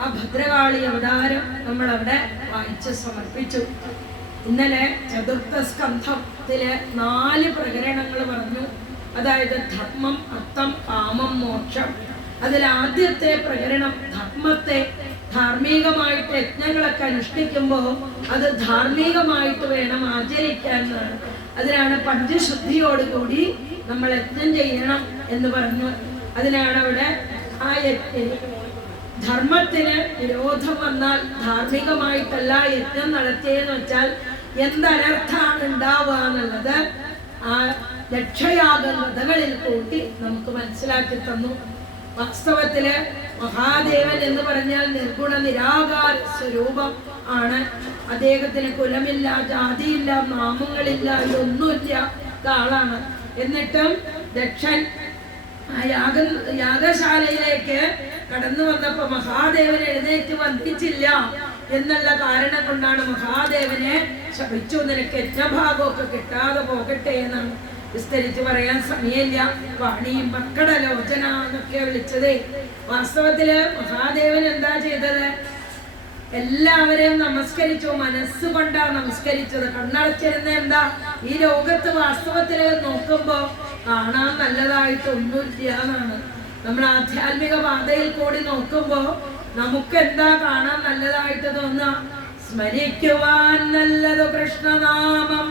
ആ ഭദ്രകാളി അവതാരം നമ്മളവിടെ വായിച്ച് സമർപ്പിച്ചു. ഇന്നലെ ചതുർത്ഥ സ്കന്ധത്തിലെ 4 പ്രകരണങ്ങൾ പറഞ്ഞു. അതായത് ധർമ്മം, അർത്ഥം, കാമം, മോക്ഷം. അതിലാദ്യത്തെ പ്രകരണം ധർമ്മത്തെ ധാർമ്മികമായിട്ട് യജ്ഞങ്ങളൊക്കെ അനുഷ്ഠിക്കുമ്പോൾ അത് ധാർമ്മികമായിട്ട് വേണം ആചരിക്കാൻ. അതിനാണ് പഞ്ചശുദ്ധിയോടുകൂടി നമ്മൾ യജ്ഞം ചെയ്യണം എന്ന് പറഞ്ഞു. അതിനാണ് അവിടെ ആ ധർമ്മത്തിന് വിരോധം വന്നാൽ ധാർമ്മികമായിട്ടല്ല യജ്ഞം നടത്തിയെന്ന് വെച്ചാൽ എന്തനർത്ഥാണ് ഉണ്ടാവുക എന്നുള്ളത് ആ രക്ഷയാഗ കഥകളിൽ കൂട്ടി നമുക്ക് മനസ്സിലാക്കി തന്നു. വാസ്തവത്തില് മഹാദേവൻ എന്ന് പറഞ്ഞാൽ നിർഗുണ നിരാകാര സ്വരൂപം ആണ്. അദ്ദേഹത്തിന് കുലമില്ല, ജാതിയില്ല, നാമങ്ങളില്ല, ഇതൊന്നുമില്ല ആളാണ്. എന്നിട്ടും ദക്ഷൻ യാഗശാലയിലേക്ക് കടന്നു വന്നപ്പോ മഹാദേവൻ എഴുന്നേറ്റ് വന്ദിച്ചില്ല എന്നുള്ള കാരണം കൊണ്ടാണ് മഹാദേവനെ ശപിച്ചു. നിനക്ക് യജ്ഞഭാഗമൊക്കെ കിട്ടാതെ പോകട്ടെ എന്നാണ്. വിസ്തരിച്ച് പറയാൻ സമയമില്ല. വാണിയും മക്കടലോചന എന്നൊക്കെ വിളിച്ചതേ. വാസ്തവത്തില് മഹാദേവൻ എന്താ ചെയ്തത്? എല്ലാവരെയും നമസ്കരിച്ചു. മനസ്സുകൊണ്ടാണ് നമസ്കരിച്ചത്. കണ്ണടച്ചിരുന്ന എന്താ? ഈ ലോകത്ത് വാസ്തവത്തില് നോക്കുമ്പോ കാണാൻ നല്ലതായിട്ടൊന്നുമില്ല എന്നാണ്. നമ്മൾ ആധ്യാത്മിക പാതയിൽ കൂടി നോക്കുമ്പോ നമുക്ക് എന്താ കാണാൻ നല്ലതായിട്ട് തോന്നുക? സ്മരിക്കുവാൻ നല്ലത് കൃഷ്ണനാമം.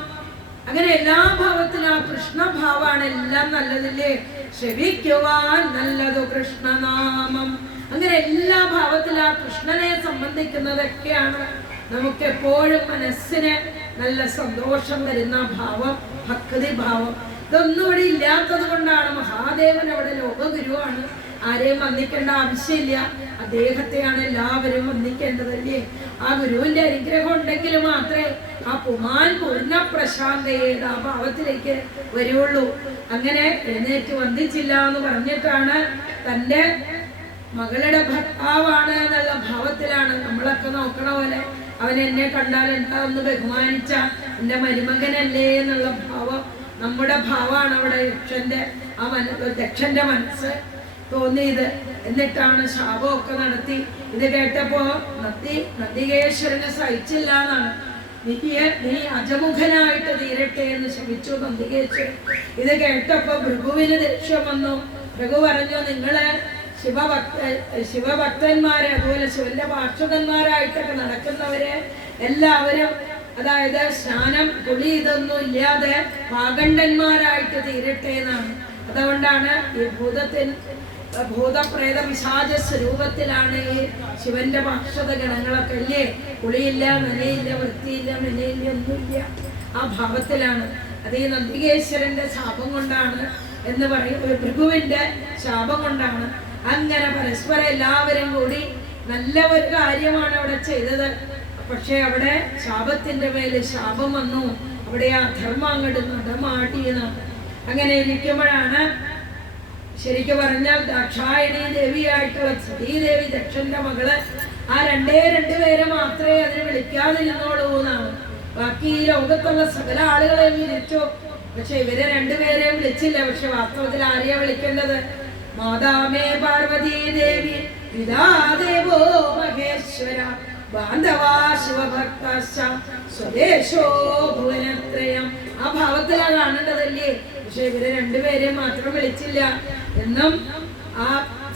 അങ്ങനെ എല്ലാ ഭാവത്തിലും ആ കൃഷ്ണഭാവാണ് എല്ലാം നല്ലതില്ലേ. ശ്രവിക്കുവാൻ നല്ലത് കൃഷ്ണനാമം. അങ്ങനെ എല്ലാ ഭാവത്തിലും ആ കൃഷ്ണനെ സംബന്ധിക്കുന്നതൊക്കെയാണ് നമുക്ക് എപ്പോഴും മനസ്സിന് നല്ല സന്തോഷം തരുന്ന ഭാവം, ഭക്തി ഭാവം. ഇതൊന്നും ഇവിടെ ഇല്ലാത്തത് കൊണ്ടാണ് മഹാദേവൻ അവിടെ ലോകഗുരുവാണ്. ആരെയും വന്ദിക്കേണ്ട ആവശ്യമില്ല. അദ്ദേഹത്തെയാണ് എല്ലാവരും വന്ദിക്കേണ്ടതല്ലേ. ആ ഗുരുവിന്റെ അനുഗ്രഹം ഉണ്ടെങ്കിൽ മാത്രമേ ആ പുമാൻ പൂർണ്ണ പ്രശാന്തയേത് ആ ഭാവത്തിലേക്ക് വരുള്ളൂ. അങ്ങനെ എഴുന്നേറ്റ് വന്ദിച്ചില്ല എന്ന് പറഞ്ഞിട്ടാണ് തൻ്റെ മകളുടെ ഭർത്താവാണ് എന്നുള്ള ഭാവത്തിലാണ്. നമ്മളൊക്കെ നോക്കണ പോലെ അവൻ എന്നെ കണ്ടാൽ എന്താ ഒന്ന് ബഹുമാനിച്ച എൻ്റെ മരുമകനല്ലേ എന്നുള്ള ഭാവം നമ്മുടെ ഭാവമാണ് അവിടെ ദക്ഷന്റെ മനസ്സ് തോന്നിയത്. എന്നിട്ടാണ് ശാപമൊക്കെ നടത്തി. ഇത് കേട്ടപ്പോ നന്ദികേശ്വരനെ സഹിച്ചില്ല എന്നാണ്. നീ അജമുഖനായിട്ട് തീരട്ടെ എന്ന് ശമിച്ചു നന്ദികേശ്വരൻ. ഇത് കേട്ടപ്പോ ഭൃഗുവിന് ദേഷ്യം വന്നു. ഭൃഗു പറഞ്ഞു, നിങ്ങള് ശിവഭക്തന്മാരെ, അതുപോലെ ശിവന്റെ പാർഷദന്മാരായിട്ടൊക്കെ നടക്കുന്നവരെ എല്ലാവരും, അതായത് സ്നാനം, കുളി ഇതൊന്നും ഇല്ലാതെ പാകണ്ഡന്മാരായിട്ട് തീരട്ടെ എന്നാണ്. അതുകൊണ്ടാണ് ഈ ഭൂതപ്രേത പിശാച സ്വരൂപത്തിലാണ് ഈ ശിവന്റെ പാർഷദ ഗണങ്ങളൊക്കെ അല്ലേ. കുളിയില്ല, നനയില്ല, വൃത്തിയില്ല, മെനയില്ല, ഒന്നുമില്ല, ആ ഭാവത്തിലാണ്. അത് ഈ നന്ദികേശ്വരന്റെ ശാപം കൊണ്ടാണ് എന്ന് പറയും. ഭൃഗുവിന്റെ ശാപം കൊണ്ടാണ്. അങ്ങനെ പരസ്പരം എല്ലാവരും കൂടി നല്ല ഒരു കാര്യമാണ് അവിടെ ചെയ്തത്. പക്ഷെ അവിടെ ശാപത്തിന്റെ മേല് ശാപം വന്നു. അവിടെ ആ ധർമ്മം അങ്ങോട്ട് നടമാട്ടിയെന്നാണ്. അങ്ങനെ ഇരിക്കുമ്പോഴാണ് ശരിക്കും പറഞ്ഞാൽ ദാക്ഷായണി ദേവിയായിട്ടുള്ള സതീദേവി, ദക്ഷന്റെ മകള്, ആ രണ്ടുപേരെ മാത്രമേ അതിന് വിളിക്കാതിരുന്നോളൂ എന്നാണ്. ബാക്കി ഈ ലോകത്തുള്ള സകല ആളുകളെ വിളിച്ചു. പക്ഷെ ഇവരെ രണ്ടുപേരെയും വിളിച്ചില്ല. പക്ഷെ വാസ്തവത്തിൽ ആരെയാ വിളിക്കേണ്ടത്? മാതാമേ പാർവതീ ദേവി, പിതാദേവോ മഹേശ്വര, ബാന്ധവാ ശിവഭക്താശ്ച സ്വദേശോ ഭുവനത്രയം. ആ ഭാവത്തിലാണ് കാണേണ്ടതല്ലേ. പക്ഷെ ഇവരെ രണ്ടുപേരെയും മാത്രം വിളിച്ചില്ല. എന്നും ആ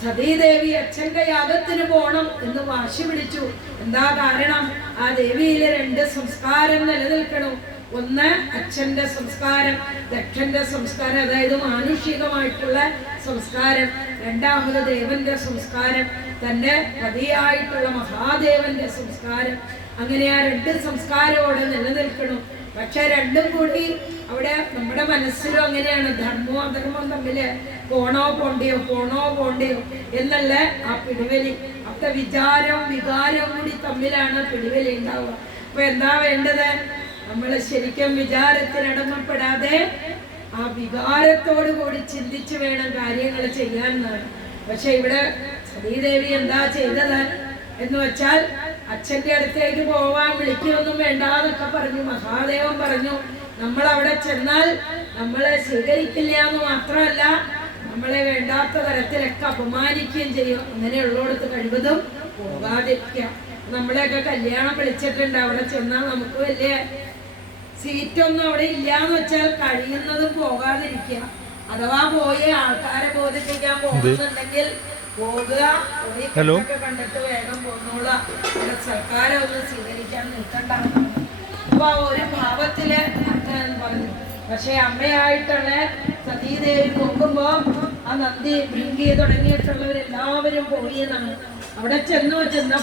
സതീദേവി അച്ഛന്റെ യാഗത്തിന് പോണം എന്ന് വാശി പിടിച്ചു. എന്താ കാരണം? ആ ദേവിയിലെ 2 സംസ്കാരം നിലനിൽക്കണം. ഒന്ന് അച്ഛന്റെ സംസ്കാരം, ദക്ഷന്റെ സംസ്കാരം, അതായത് മാനുഷികമായിട്ടുള്ള സംസ്കാരം. രണ്ടാമത് ദേവന്റെ സംസ്കാരം, തന്റെ പതിയായിട്ടുള്ള മഹാദേവന്റെ സംസ്കാരം. അങ്ങനെ ആ 2 സംസ്കാരമോടെ നിലനിൽക്കണം. പക്ഷെ രണ്ടും കൂടി അവിടെ നമ്മുടെ മനസ്സിലും അങ്ങനെയാണ്. ധർമ്മവും അധർമ്മവും തമ്മില് പോണോ പോണ്ടിയോ എന്നുള്ള ആ പിടിവലി. അപ്പൊ വിചാരവും വികാരവും കൂടി തമ്മിലാണ് പിടിവലി ഉണ്ടാവുക. അപ്പൊ എന്താ വേണ്ടത്? നമ്മൾ ശരിക്കും വിചാരത്തിനടങ്ങപ്പെടാതെ ആ വികാരത്തോടു കൂടി ചിന്തിച്ചു വേണം കാര്യങ്ങൾ ചെയ്യാമെന്നാണ്. പക്ഷെ ഇവിടെ സതീദേവി എന്താ ചെയ്തത് എന്ന് വെച്ചാൽ, അച്ഛന്റെ അടുത്തേക്ക് പോവാൻ വിളിക്കൊന്നും വേണ്ടെന്നൊക്കെ പറഞ്ഞു. മഹാദേവൻ പറഞ്ഞു, നമ്മൾ അവിടെ ചെന്നാൽ നമ്മളെ സ്വീകരിക്കില്ല എന്ന് മാത്രമല്ല, നമ്മളെ വേണ്ടാത്ത തരത്തിലൊക്കെ അപമാനിക്കുകയും ചെയ്യും. അങ്ങനെയുള്ളടത്ത് കഴിവതും പോകാതിരിക്കുക. നമ്മളെയൊക്കെ കല്യാണം വിളിച്ചിട്ടുണ്ട്, അവിടെ ചെന്നാൽ നമുക്ക് വലിയ സീറ്റൊന്നും അവിടെ ഇല്ലാന്ന് വെച്ചാൽ കഴിയുന്നതും പോകാതിരിക്കുക. അഥവാ പോയി ആൾക്കാരെ ബോധിപ്പിക്കാൻ പോകുന്നുണ്ടെങ്കിൽ പോകുക, ഒക്കെ കണ്ടിട്ട് വേഗം പോന്നോളാം. ഇവിടെ സർക്കാരെ ഒന്നും സ്വീകരിക്കാൻ നിൽക്കണ്ട. അപ്പൊ ഒരു ഭാവത്തില് പറഞ്ഞു. പക്ഷെ അമ്മയായിട്ടുള്ള സതീദേവി നോക്കുമ്പോ ആ നന്ദി ഭൃങ്കി തുടങ്ങിയിട്ടുള്ളവരെല്ലാവരും പോയി എന്നാണ്. അവിടെ ചെന്ന